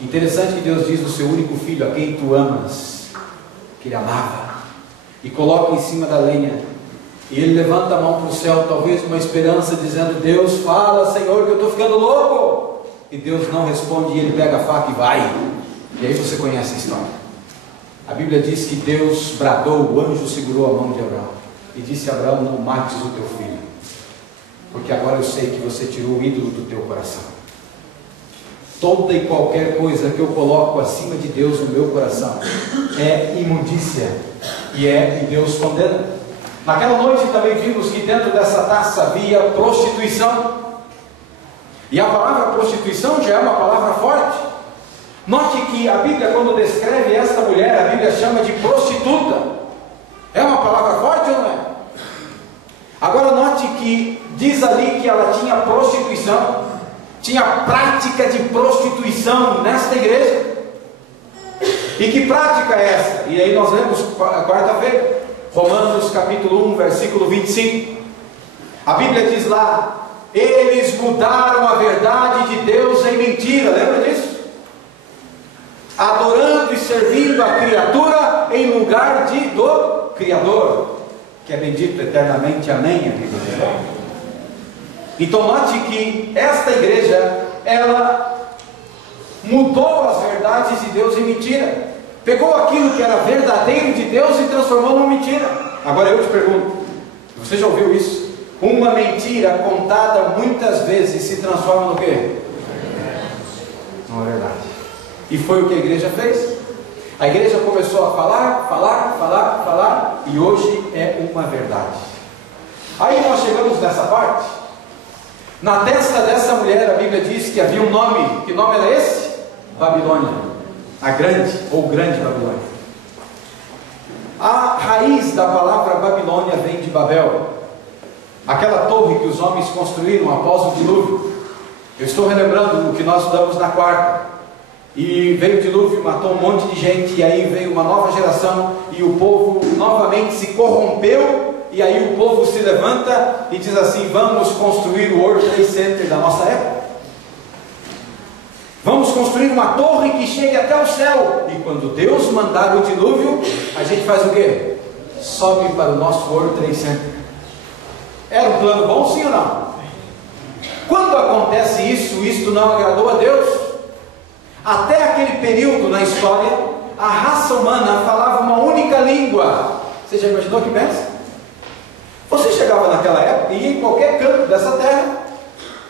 Interessante que Deus diz do seu único filho, a quem tu amas, que ele amava, e coloca em cima da lenha, e ele levanta a mão para o céu, talvez uma esperança, dizendo: Deus, fala, Senhor, que eu estou ficando louco. E Deus não responde, e ele pega a faca e vai. E aí você conhece a história. A Bíblia diz que Deus bradou, o anjo segurou a mão de Abraão e disse a Abraão: não mates o teu filho, porque agora eu sei que você tirou o ídolo do teu coração. Toda e qualquer coisa que eu coloco acima de Deus no meu coração é imundícia, e Deus condena. Naquela noite também vimos que dentro dessa taça havia prostituição, e a palavra prostituição já é uma palavra forte. Note que a Bíblia, quando descreve esta mulher, a Bíblia chama de prostituta. É uma palavra forte ou não é? Agora note que diz ali que ela tinha prostituição, tinha prática de prostituição nesta igreja. E que prática é essa? E aí nós lemos quarta-feira, Romanos capítulo 1, versículo 25. A Bíblia diz lá: eles mudaram a verdade de Deus em mentira. Lembra disso? Adorando e servindo a criatura em lugar do Criador, que é bendito eternamente. Amém, amigo? Então note que esta igreja, ela mudou as verdades de Deus em mentira. Pegou aquilo que era verdadeiro de Deus e transformou numa mentira. Agora eu te pergunto, você já ouviu isso? Uma mentira contada muitas vezes se transforma no quê? Não é verdade. E foi o que a igreja fez. A igreja começou a falar, e hoje é uma verdade. Aí nós chegamos nessa parte. Na testa dessa mulher, a Bíblia diz que havia um nome. Que nome era esse? Babilônia. A grande, ou grande Babilônia. A raiz da palavra Babilônia vem de Babel, aquela torre que os homens construíram após o dilúvio. Eu estou relembrando o que nós estudamos na quarta. E veio o dilúvio, matou um monte de gente, e aí veio uma nova geração, e o povo novamente se corrompeu. E aí o povo se levanta e diz assim: vamos construir o World Trade Center da nossa época. Vamos construir uma torre que chegue até o céu. E quando Deus mandar o dilúvio, a gente faz o quê? Sobe para o nosso World Trade Center. Era um plano bom, sim ou não? Quando acontece isso, isto não agradou a Deus. Até aquele período na história, a raça humana falava uma única língua. Você já imaginou que pensa? Você chegava naquela época e ia em qualquer canto dessa terra,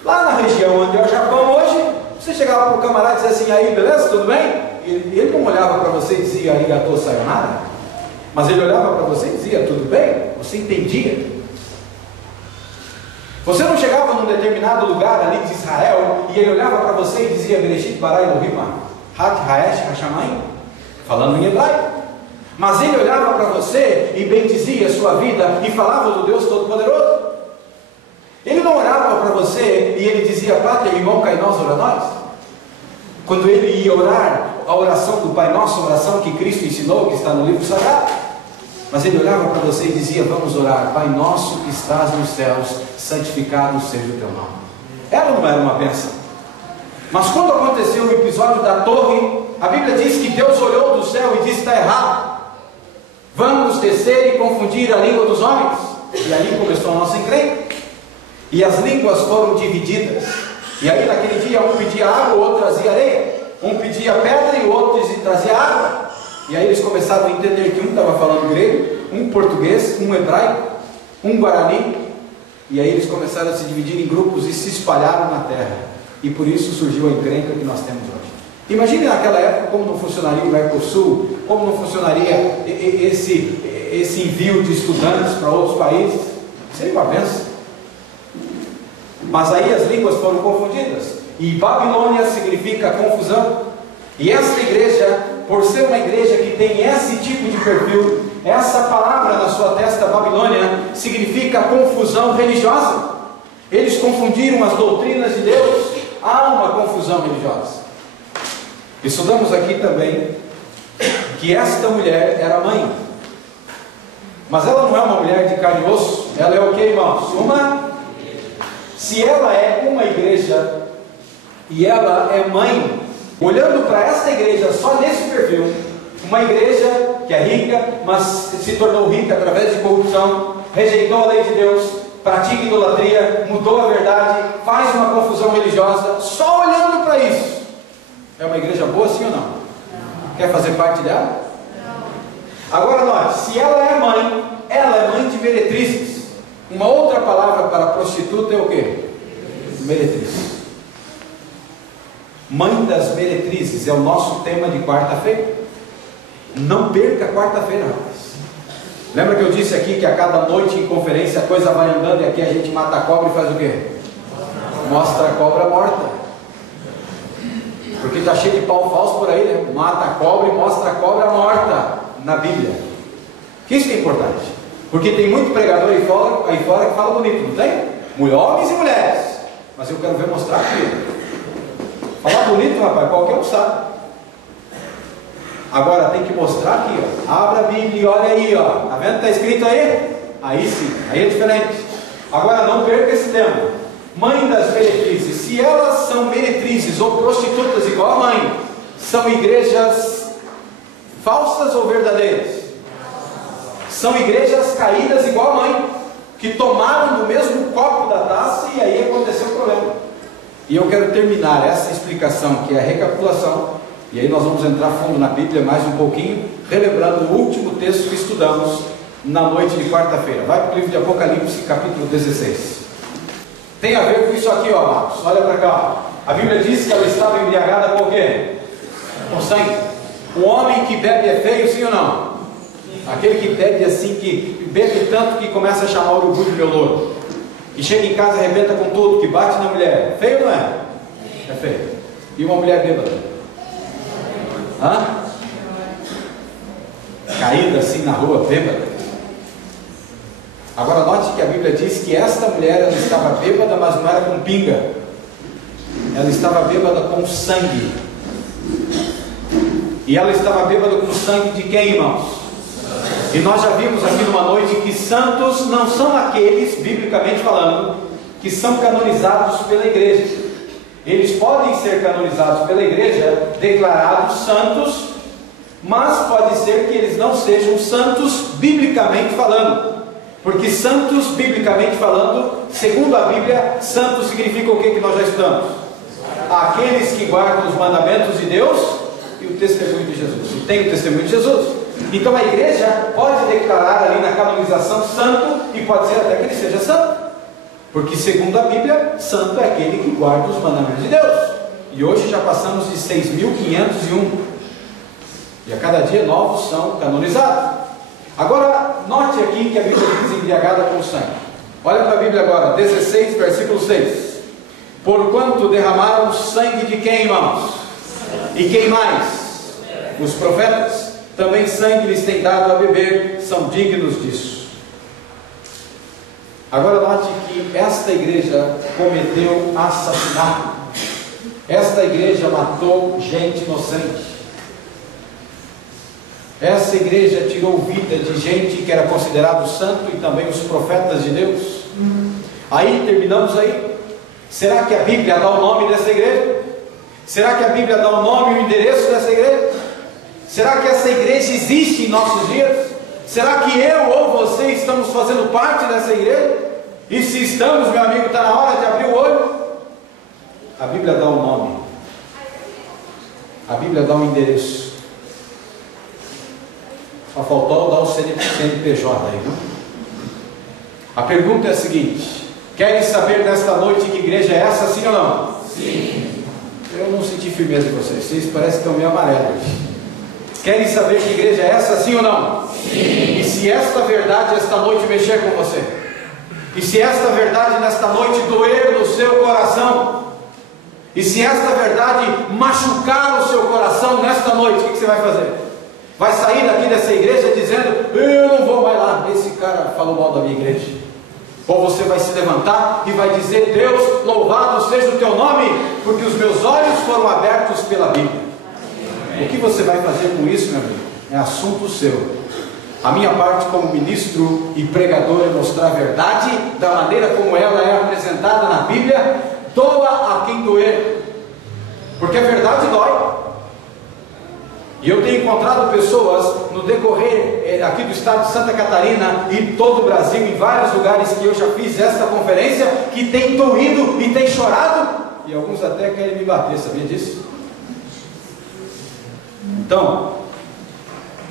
lá na região onde é o Japão hoje, você chegava para o camarada e dizia assim: aí, beleza, tudo bem? E ele não olhava para você e dizia arigatou sayonara, mas ele olhava para você e dizia tudo bem, você entendia. Você não chegava num determinado lugar ali de Israel e ele olhava para você e dizia Bereshit bara Elohim Hat Haesh Hashamayim, falando em hebraico. Mas ele olhava para você e bendizia a sua vida e falava do Deus Todo-Poderoso. Ele não orava para você e ele dizia Pátria, irmão, cai nós, ora nós. Quando ele ia orar, a oração do Pai Nosso, a oração que Cristo ensinou, que está no livro sagrado. Mas ele olhava para você e dizia: vamos orar, Pai Nosso que estás nos céus, santificado seja o teu nome. Ela não era uma bênção. Mas quando aconteceu o episódio da torre, a Bíblia diz que Deus olhou do céu e disse: está errado. Vamos descer e confundir a língua dos homens. E ali começou a nossa encrenca. E as línguas foram divididas. E aí naquele dia um pedia água, o outro trazia areia. Um pedia pedra e o outro trazia água. E aí eles começaram a entender que um estava falando grego, um português, um hebraico, um guarani. E aí eles começaram a se dividir em grupos e se espalharam na terra. E por isso surgiu a encrenca que nós temos hoje. Imagine naquela época como não funcionaria o Mercosul, como não funcionaria esse envio de estudantes para outros países. Seria uma bênção. Mas aí as línguas foram confundidas. E Babilônia significa confusão. E essa igreja, por ser uma igreja que tem esse tipo de perfil, essa palavra na sua testa, Babilônia, significa confusão religiosa. Eles confundiram as doutrinas de Deus. Há uma confusão religiosa. Estudamos aqui também que esta mulher era mãe. Mas ela não é uma mulher de carne e osso. Ela é o que, irmãos? Se ela é uma igreja e ela é mãe, Olhando para essa igreja só nesse perfil, uma igreja que é rica, mas se tornou rica através de corrupção, rejeitou a lei de Deus, pratica idolatria, mudou a verdade, faz uma confusão religiosa, só olhando para isso, é uma igreja boa, sim ou não? Quer fazer parte dela? Agora note, se ela é mãe de meretrizes. Uma outra palavra para prostituta é o que? Meretriz. Mãe das meretrizes é o nosso tema de quarta-feira. Não perca quarta-feira, rapaz. Lembra que eu disse aqui que a cada noite em conferência a coisa vai andando e aqui a gente mata a cobra e faz o quê? Mostra a cobra morta. Porque está cheio de pau falso por aí, né? Mata a cobra e mostra a cobra morta na Bíblia. Que isso que é importante. Porque tem muito pregador aí fora que fala bonito, não tem? Homens e mulheres. Mas eu quero ver mostrar aqui. Falar bonito, rapaz, qualquer um sabe. Agora tem que mostrar aqui, ó. Abra a Bíblia e olha aí, ó. Tá vendo? Está escrito aí? Aí sim, aí é diferente. Agora não perca esse tema. Mãe das meretrizes. Se elas são meretrizes ou prostitutas igual a mãe, são igrejas falsas ou verdadeiras? São igrejas caídas igual a mãe, que tomaram do mesmo copo da taça e aí aconteceu o problema. E eu quero terminar essa explicação, que é a recapitulação, e aí nós vamos entrar fundo na Bíblia mais um pouquinho, relembrando o último texto que estudamos na noite de quarta-feira. Vai para o livro de Apocalipse, capítulo 16. Tem a ver com isso aqui, ó, Marcos. Olha para cá. A Bíblia diz que ela estava embriagada com o quê? Com sangue. O homem que bebe é feio, sim ou não? Aquele que bebe assim, que bebe tanto que começa a chamar o urubu de meu louro, que chega em casa e arrebenta com tudo, que bate na mulher. Feio ou não é? É feio. E uma mulher bêbada? Hã? Caída assim na rua, bêbada. Agora note que a Bíblia diz que esta mulher, ela estava bêbada, mas não era com pinga. Ela estava bêbada com sangue. E ela estava bêbada com sangue de quem, irmãos? E nós já vimos aqui numa noite que santos não são aqueles, biblicamente falando, que são canonizados pela igreja. Eles podem ser canonizados pela igreja, declarados santos, mas pode ser que eles não sejam santos biblicamente falando. Porque santos, biblicamente falando, segundo a Bíblia, santos significa o que nós já estudamos? Aqueles que guardam os mandamentos de Deus e o testemunho de Jesus. E tem o testemunho de Jesus. Então a igreja pode declarar ali na canonização santo, e pode ser até que ele seja santo, porque segundo a Bíblia, santo é aquele que guarda os mandamentos de Deus. E hoje já passamos de 6.501, e a cada dia novos são canonizados. Agora note aqui que a Bíblia diz embriagada com sangue. Olha para a Bíblia agora, 16, versículo 6. Porquanto derramaram sangue de quem, irmãos? E quem mais? Os profetas. Também sangue lhes tem dado a beber, são dignos disso. Agora note que esta igreja cometeu assassinato. Esta igreja matou gente inocente. Essa igreja tirou vida de gente que era considerado santo e também os profetas de Deus. Aí terminamos aí. Será que a Bíblia dá o nome dessa igreja? Será que a Bíblia dá o nome e o endereço dessa igreja? Será que essa igreja existe em nossos dias? Será que eu ou você estamos fazendo parte dessa igreja? E se estamos, meu amigo, está na hora de abrir o olho? A Bíblia dá um nome. A Bíblia dá um endereço. Só faltou dar o CNPJ aí, viu? A pergunta é a seguinte: querem saber nesta noite que igreja é essa, sim ou não? Sim. Eu não senti firmeza de vocês. Vocês parecem que estão meio amarelos. Querem saber que igreja é essa, sim ou não? Sim. E se esta verdade esta noite mexer com você? E se esta verdade nesta noite doer no seu coração? E se esta verdade machucar o seu coração nesta noite, o que você vai fazer? Vai sair daqui dessa igreja dizendo: eu não vou mais lá, esse cara falou mal da minha igreja. Ou você vai se levantar e vai dizer: Deus, louvado seja o teu nome, porque os meus olhos foram abertos pela Bíblia. O que você vai fazer com isso, meu amigo? É assunto seu. A minha parte como ministro e pregador é mostrar a verdade da maneira como ela é apresentada na Bíblia, doa a quem doer. Porque a verdade dói. E eu tenho encontrado pessoas no decorrer aqui do estado de Santa Catarina e todo o Brasil, em vários lugares que eu já fiz esta conferência, que tem doído e tem chorado, e alguns até querem me bater, sabia disso? Então,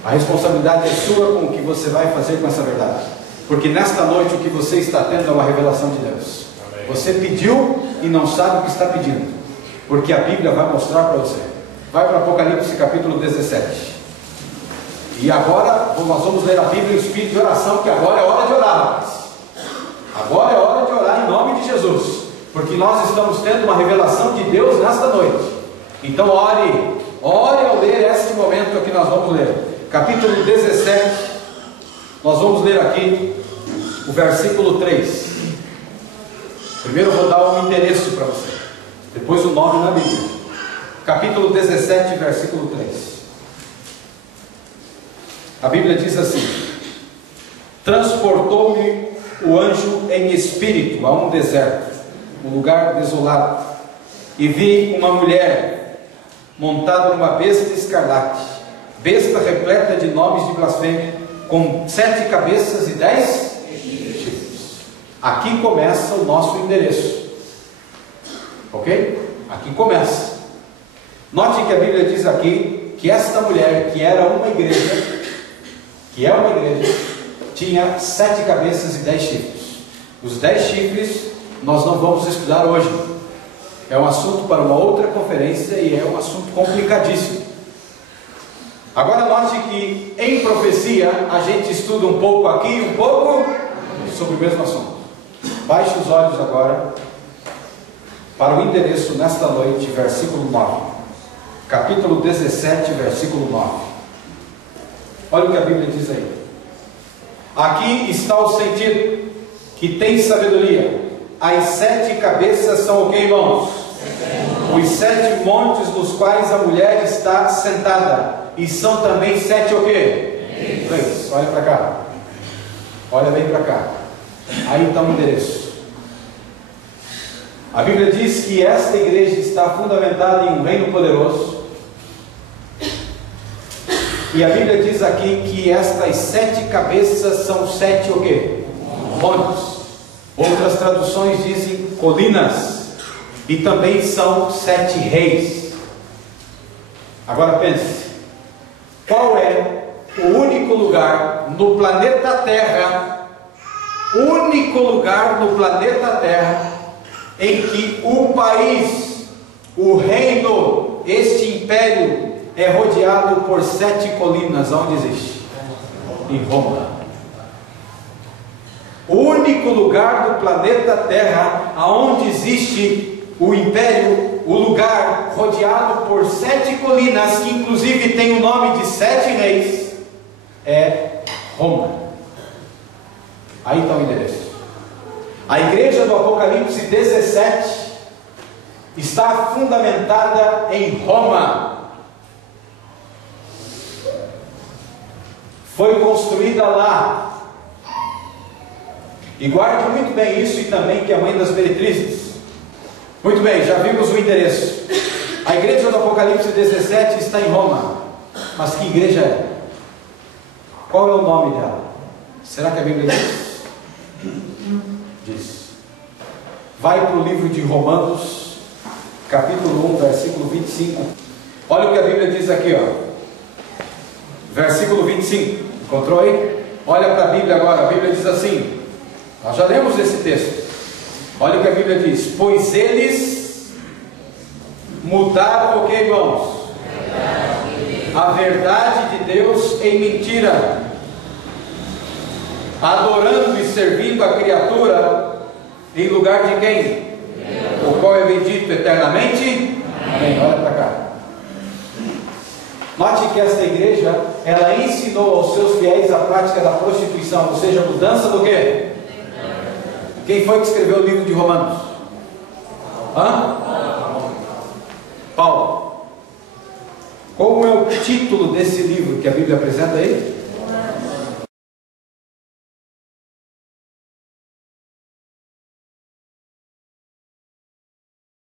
a responsabilidade é sua com o que você vai fazer com essa verdade. Porque nesta noite o que você está tendo é uma revelação de Deus. Amém. Você pediu e não sabe o que está pedindo, porque a Bíblia vai mostrar para você. Vai para Apocalipse capítulo 17. E agora nós vamos ler a Bíblia em espírito de oração, que agora é hora de orar, rapaz. Agora é hora de orar em nome de Jesus, porque nós estamos tendo uma revelação de Deus nesta noite. Então ore ao ler este momento que nós vamos ler. Capítulo 17, nós vamos ler aqui o versículo 3. Primeiro eu vou dar um endereço para você, depois o nome na Bíblia. Capítulo 17, versículo 3. A Bíblia diz assim: transportou-me o anjo em espírito a um deserto, um lugar desolado, e vi uma mulher montada numa besta escarlate, besta repleta de nomes de blasfêmia, com 7 cabeças e 10 chifres. Aqui começa o nosso endereço, ok? Aqui começa. Note que a Bíblia diz aqui que esta mulher, que era uma igreja, tinha 7 cabeças e 10 chifres. Os 10 chifres nós não vamos estudar hoje. É um assunto para uma outra conferência e é um assunto complicadíssimo. Agora note que em profecia a gente estuda um pouco aqui e um pouco sobre o mesmo assunto. Baixe os olhos agora para o endereço nesta noite, versículo 9. Capítulo 17, versículo 9. Olha o que a Bíblia diz aí. Aqui está o sentido que tem sabedoria. As 7 cabeças são o que, irmãos? Os 7 montes nos quais a mulher está sentada. E são também 7 o quê? 3. Olha para cá. Olha bem para cá. Aí está o endereço. A Bíblia diz que esta igreja está fundamentada em um reino poderoso. E a Bíblia diz aqui que estas 7 cabeças são 7 o quê? Montes. Outras traduções dizem colinas. E também são 7 reis. Agora pense. Qual é o único lugar no planeta Terra, em que o país, o reino, este império é rodeado por 7 colinas? Onde existe? Em Roma. O único lugar do planeta Terra onde existe o império, o lugar rodeado por 7 colinas, que inclusive tem o nome de 7 reis, é Roma. Aí está o endereço. A igreja do Apocalipse 17 está fundamentada em Roma. Foi construída lá. E guarde muito bem isso, e também que é a mãe das meretrizes. Muito bem, já vimos o endereço. A igreja do Apocalipse 17 está em Roma. Mas que igreja é? Qual é o nome dela? Será que a Bíblia diz? Diz. Vai para o livro de Romanos, capítulo 1, versículo 25. Olha o que a Bíblia diz aqui, ó. Versículo 25. Encontrou aí? Olha para a Bíblia agora. A Bíblia diz assim. Nós já lemos esse texto. Olha o que a Bíblia diz: pois eles mudaram o que, irmãos? A verdade de Deus em mentira, adorando e servindo a criatura em lugar de quem? O qual é bendito eternamente. Amém. Olha para cá. Note que esta igreja, ela ensinou aos seus fiéis a prática da prostituição, ou seja, a mudança do quê? Quem foi que escreveu o livro de Romanos? Paulo. Qual é o título desse livro que a Bíblia apresenta aí?